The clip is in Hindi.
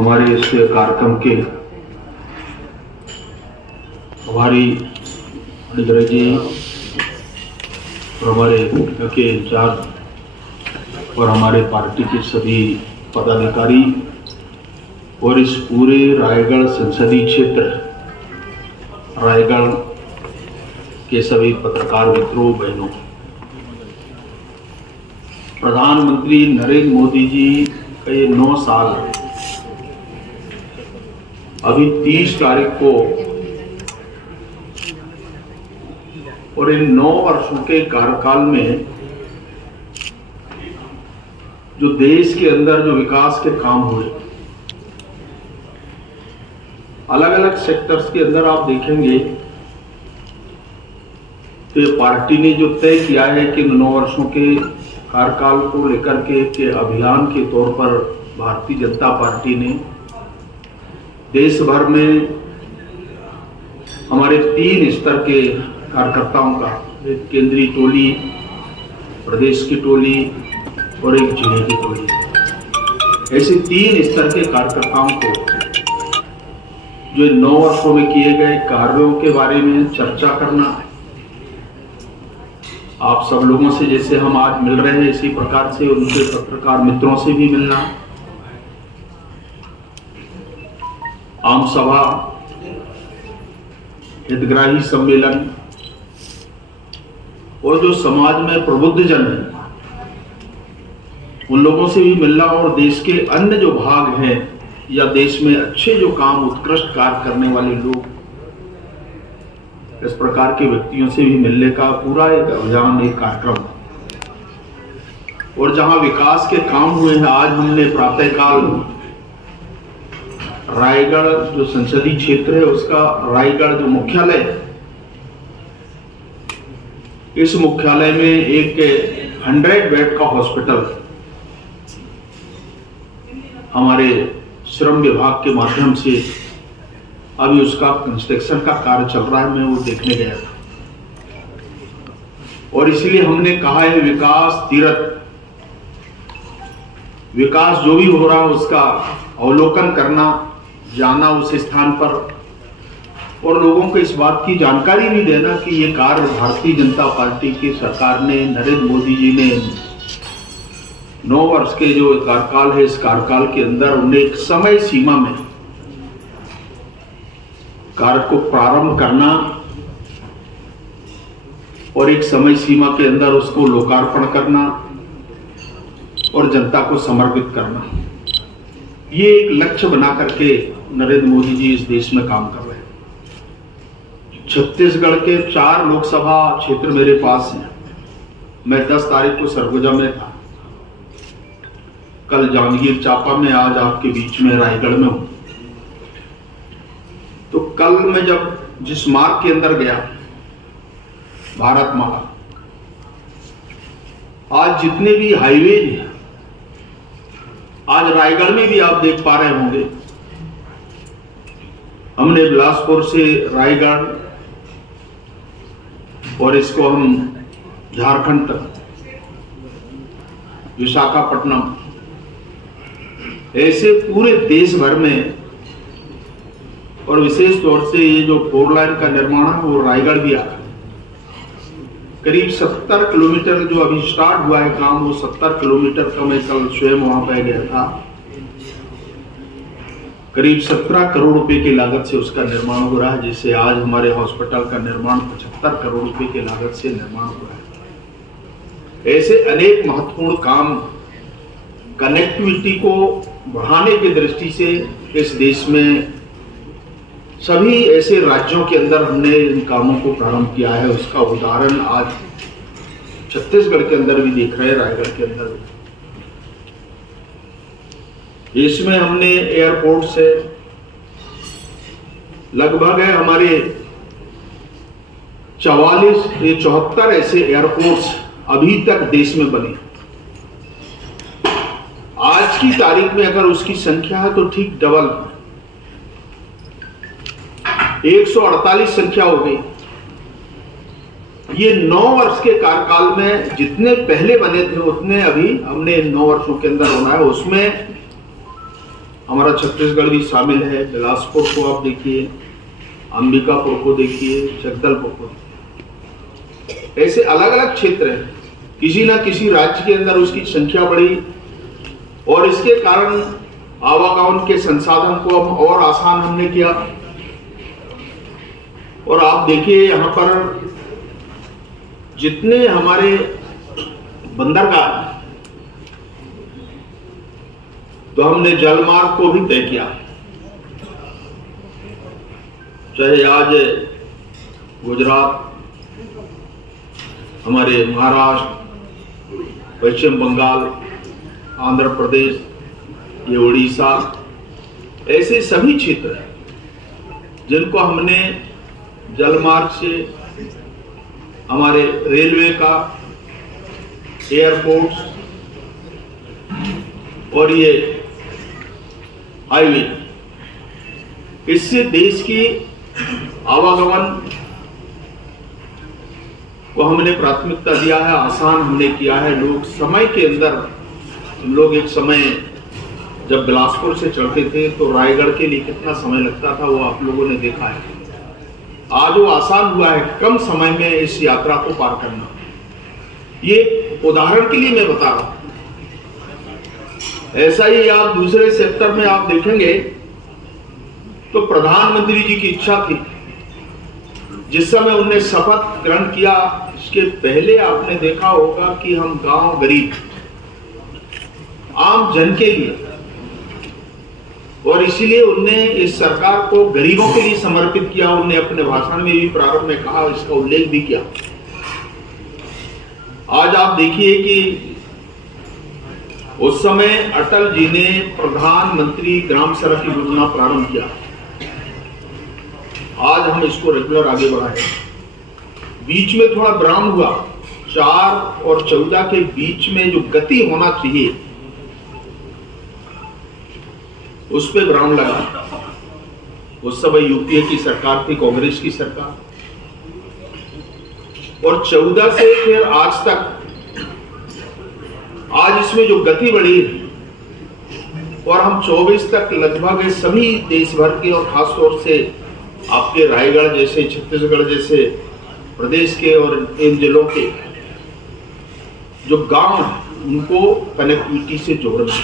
हमारे इस कार्यक्रम के हमारी अनिग्रह जी और हमारे के इंचार्ज और हमारे पार्टी के सभी पदाधिकारी और इस पूरे रायगढ़ संसदीय क्षेत्र रायगढ़ के सभी पत्रकार मित्रों बहनों, प्रधानमंत्री नरेंद्र मोदी जी का ये 9 साल अभी 30 तारीख को और इन 9 वर्षों के कार्यकाल में जो देश के अंदर जो विकास के काम हुए, अलग अलग सेक्टर्स के अंदर आप देखेंगे तो पार्टी ने जो तय किया है कि 9 वर्षों के कार्यकाल को लेकर के अभियान के तौर पर भारतीय जनता पार्टी ने देश भर में हमारे 3 स्तर के कार्यकर्ताओं का, एक केंद्रीय टोली, प्रदेश की टोली और एक जिले की टोली, ऐसे 3 स्तर के कार्यकर्ताओं को जो 9 वर्षों में किए गए कार्यों के बारे में चर्चा करना है। आप सब लोगों से जैसे हम आज मिल रहे हैं, इसी प्रकार से उनके पत्रकार मित्रों से भी मिलना, आम सभा, हितग्राही सम्मेलन और जो समाज में प्रबुद्ध जन हैं उन लोगों से भी मिलना और देश के अन्य जो भाग हैं या देश में अच्छे जो काम उत्कृष्ट कार्य करने वाले लोग, इस प्रकार के व्यक्तियों से भी मिलने का पूरा एक अभियान, एक कार्यक्रम। और जहां विकास के काम हुए हैं, आज हमने प्रातःकाल रायगढ़ जो संसदीय क्षेत्र है उसका रायगढ़ जो मुख्यालय, इस मुख्यालय में एक 100 बेड का हॉस्पिटल हमारे श्रम विभाग के माध्यम से अभी उसका कंस्ट्रक्शन का कार्य चल रहा है। मैं वो देखने गया था और इसलिए हमने कहा है विकास तीर्थ, विकास जो भी हो रहा है उसका अवलोकन करना, जाना उस स्थान पर और लोगों को इस बात की जानकारी भी देना कि ये कार्य भारतीय जनता पार्टी की सरकार ने, नरेंद्र मोदी जी ने 9 वर्ष के जो कार्यकाल है, इस कार्यकाल के अंदर उन्हें एक समय सीमा में कार्य को प्रारंभ करना और एक समय सीमा के अंदर उसको लोकार्पण करना और जनता को समर्पित करना, ये एक लक्ष्य बना करके नरेंद्र मोदी जी इस देश में काम कर रहे हैं। छत्तीसगढ़ के 4 लोकसभा क्षेत्र मेरे पास हैं। मैं 10 तारीख को सरगुजा में था, कल जांजगीर चांपा में, आज आपके बीच में रायगढ़ में हूं। तो कल मैं जब जिस मार्ग के अंदर गया, भारत मार्ग, आज जितने भी हाईवे हैं, आज रायगढ़ में भी आप देख पा रहे होंगे, हमने बिलासपुर से रायगढ़ और इसको हम झारखंड तक, विशाखापट्टनम, ऐसे पूरे देश भर में और विशेष तौर से ये जो 4 लाइन का निर्माण है वो रायगढ़ भी आ रहा है। करीब 70 किलोमीटर जो अभी स्टार्ट हुआ है काम, वो 70 किलोमीटर का मैं कल स्वयं वहां पे गया था। करीब 17 करोड़ रुपए की लागत से उसका निर्माण हो रहा है, जिससे आज हमारे हॉस्पिटल का निर्माण 75 करोड़ रुपए की लागत से निर्माण हो रहा है। ऐसे अनेक महत्वपूर्ण काम कनेक्टिविटी को बढ़ाने की दृष्टि से इस देश में सभी ऐसे राज्यों के अंदर हमने इन कामों को प्रारंभ किया है। उसका उदाहरण आज छत्तीसगढ़ के अंदर भी देख रहे हैं, रायगढ़ के अंदर भी। इसमें हमने एयरपोर्ट से लगभग है हमारे 74 ऐसे एयरपोर्ट्स अभी तक देश में बने। आज की तारीख में अगर उसकी संख्या है तो ठीक डबल, 148 संख्या हो गई। ये 9 वर्ष के कार्यकाल में जितने पहले बने थे उतने अभी हमने 9 वर्षों के अंदर होना है। उसमें हमारा छत्तीसगढ़ भी शामिल है। बिलासपुर को आप देखिए, अंबिकापुर को देखिए, जगदलपुर को देखिए, ऐसे अलग अलग क्षेत्र हैं। किसी ना किसी राज्य के अंदर उसकी संख्या बढ़ी और इसके कारण आवागमन के संसाधन को हम और आसान हमने किया। और आप देखिए यहाँ पर जितने हमारे बंदरगाह, तो हमने जलमार्ग को भी तय किया। चाहे आज गुजरात, हमारे महाराष्ट्र, पश्चिम बंगाल, आंध्र प्रदेश, ये उड़ीसा, ऐसे सभी क्षेत्र हैं जिनको हमने जलमार्ग से, हमारे रेलवे का, एयरपोर्ट और ये हाईवे, इससे देश की आवागमन को हमने प्राथमिकता दिया है, आसान हमने किया है। लोग समय के अंदर, लोग एक समय जब बिलासपुर से चढ़ते थे तो रायगढ़ के लिए कितना समय लगता था, वो आप लोगों ने देखा है। आज वो आसान हुआ है कम समय में इस यात्रा को पार करना। ये उदाहरण के लिए मैं बता रहा हूं। ऐसा ही आप दूसरे सेक्टर में आप देखेंगे तो प्रधानमंत्री जी की इच्छा थी, जिस समय उन्होंने शपथ ग्रहण किया, इसके पहले आपने देखा होगा कि हम गांव, गरीब, आम जन के लिए, और इसीलिए उन्होंने इस सरकार को गरीबों के लिए समर्पित किया। उन्होंने अपने भाषण में भी प्रारंभ में कहा, इसका उल्लेख भी किया। आज आप देखिए कि उस समय अटल जी ने प्रधानमंत्री ग्राम सड़क योजना प्रारंभ किया। आज हम इसको रेगुलर आगे बढ़ाए। बीच में थोड़ा विराम हुआ, 4 और 14 के बीच में जो गति होना चाहिए उस पे विराम लगा। उस समय यूपीए की सरकार थी, कांग्रेस की सरकार, और 14 से फिर आज तक, आज इसमें जो गति बढ़ी है और हम 24 तक लगभग सभी देश भर के और खासतौर से आपके रायगढ़ जैसे, छत्तीसगढ़ जैसे प्रदेश के और इन जिलों के जो गांव हैं उनको कनेक्टिविटी से जोड़ना है।